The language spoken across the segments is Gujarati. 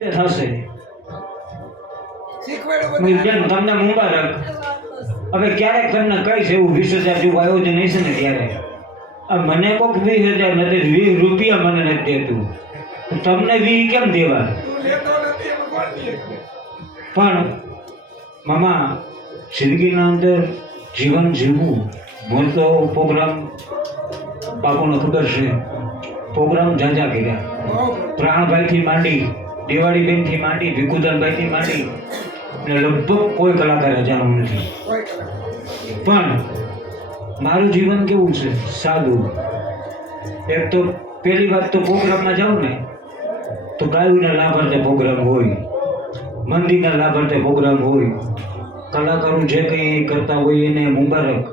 થશે તમને મુબારક. હવે ક્યારેક તમને કહીશ એવું 20,000 જેવું આયોજન હશે ને ત્યારે મને કોઈક 20,000 નથી, 20 રૂપિયા મને નથી દેતું, તમને 20 કેમ દેવા? પણ મામા જિંદગીના અંદર જીવન જીવવું મોટો પ્રોગ્રામ બાપુને ખબર છે. પ્રોગ્રામ ઝાઝા કર્યા, પ્રાણભાઈથી માંડી, દિવાળીબેનથી માંડી, ભીખુદાનભાઈથી માંડી ને લગભગ કોઈ કલાકાર અજાણું નથી. પણ મારું જીવન કેવું છે? સાદું. એક તો પહેલી વાત તો પ્રોગ્રામમાં જાઉં ને તો ગાયોના લાભાર્થે પ્રોગ્રામ હોય, મંદિરના લાભાર્થે પ્રોગ્રામ હોય, કલાકારો જે કંઈ કરતા હોય એને મુબારક.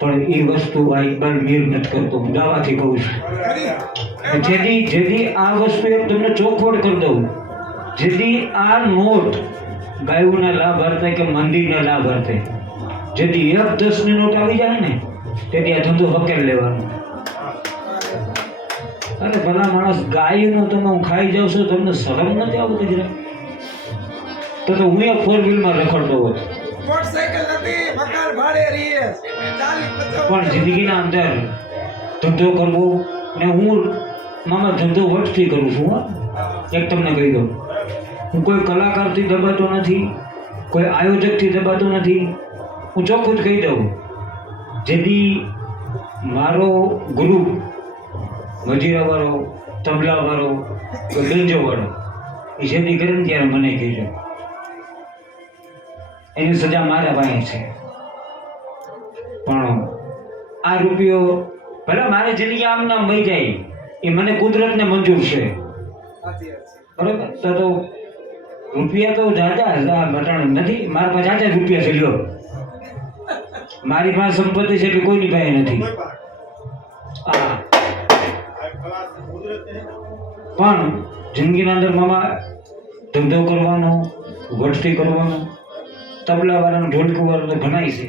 પણ એ વસ્તુ આ ઇકબાલ મીર નથી કરતો, હું દાવાથી કહું છું. જેથી આ વસ્તુ એક તમને ચોખવટ કરી દઉં, જેથી આ નોટ ગાયોના લાભાર્થે કે મંદિરના લાભાર્થે જેથી 1-10ની નોટ આવી જાય ને તેથી આ ધંધો હકેલ લેવાનો. અરે ભલા માણસ, ગાયનો તમે હું ખાઈ જાઉં છું, તમને શરમ નથી આવતી જરા? તો હું એક 4 વ્હીલમાં રખડતો હોત. પણ જિંદગીના અંદર ધંધો કરવો ને હું મામા ધંધો વટથી કરું છું. એક તમને કહી દઉં, હું કોઈ કલાકારથી દબાતો નથી, કોઈ આયોજકથી દબાતો નથી. હું ચોખ્ખું જ કહી દઉં, જેથી મારો ગ્રુપ મજીરાવાળો, તબલાવાળો, બેન્જોવાળો એ જેથી કરે ને ત્યારે મને કહેજો, એની સજા મારા પાસે છે. પણ આ રૂપિયો ભલે મારી જિંદગી આમ નામ વહી જાય એ મને કુદરતને મંજૂર છે, બરોબર? તો રૂપિયા તો જાજા બટાણ નથી મારા પાસે, જાજા રૂપિયા છે. લ્યો, મારી પાસે સંપત્તિ છે એટલે કોઈની પાસે નથી. હા, પણ જિંદગીના અંદર મામા ધંધો કરવાનો, વટથી કરવાનો, તબલાવાળાનું ઢોલકું વાળું તો ઘણાય છે.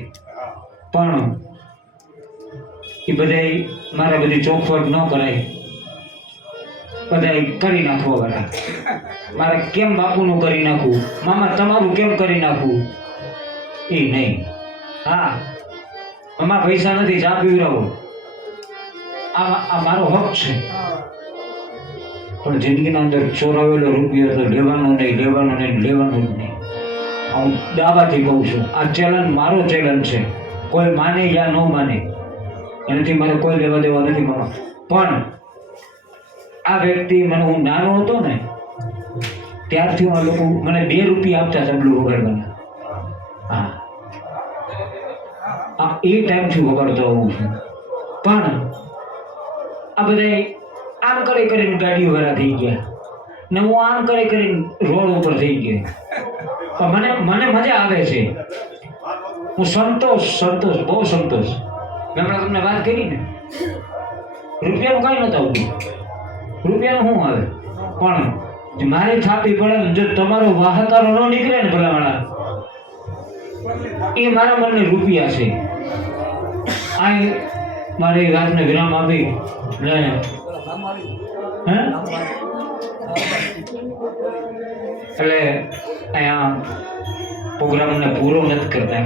પણ એ બધા મારા બધી ચોખવટ ન કરાય, બધા કરી નાખવા વાળા. મારે કેમ બાપુનું કરી નાખવું, મામા તમારું કેમ કરી નાખવું, એ નહીં. હા, મામા પૈસા નથી, ચા પીવડાવો, આ મારો હક છે. પણ જિંદગીના અંદર ચોરાવેલો રૂપિયો તો લેવાનો નહીં, લેવાનો નહીં, લેવાનો જ નહીં. હું દાવાથી કહું છું, આ ચેલેન્જ મારો ચેલેન્જ છે. કોઈ માને યા ન માને એનાથી મારે કોઈ લેવા દેવા નથી મામા. પણ આ વ્યક્તિ મને, હું નાનો હતો ને ત્યારથી આ લોકો મને 2 રૂપિયા આપતા તબલું વગાડવાના. હા, એ ટાઈમથી વગાડતો હોઉં છું. પણ આ બધા આમ કરી કરીને ગાડીઓ વાળા થઈ ગયા ને હું આમ કરી કરીને રોડ ઉપર થઈ ગયો. પણ મને મજા આવે છે. હું સંતોષ, બહુ સંતોષ. મેં હમણાં તમને વાત કરી ને, રૂપિયાનું કાંઈ નહોતું આવતું, રૂપિયાનું શું આવે? પણ મારી થાપી પડે ને, જો તમારો વાહકારો ન નીકળે ને ભલાવાળા, એ મારા મનને રૂપિયા છે. આ મારી વાતને વિરામ આપી ને એટલે અહીંયા પ્રોગ્રામને પૂરો નથી કરતા.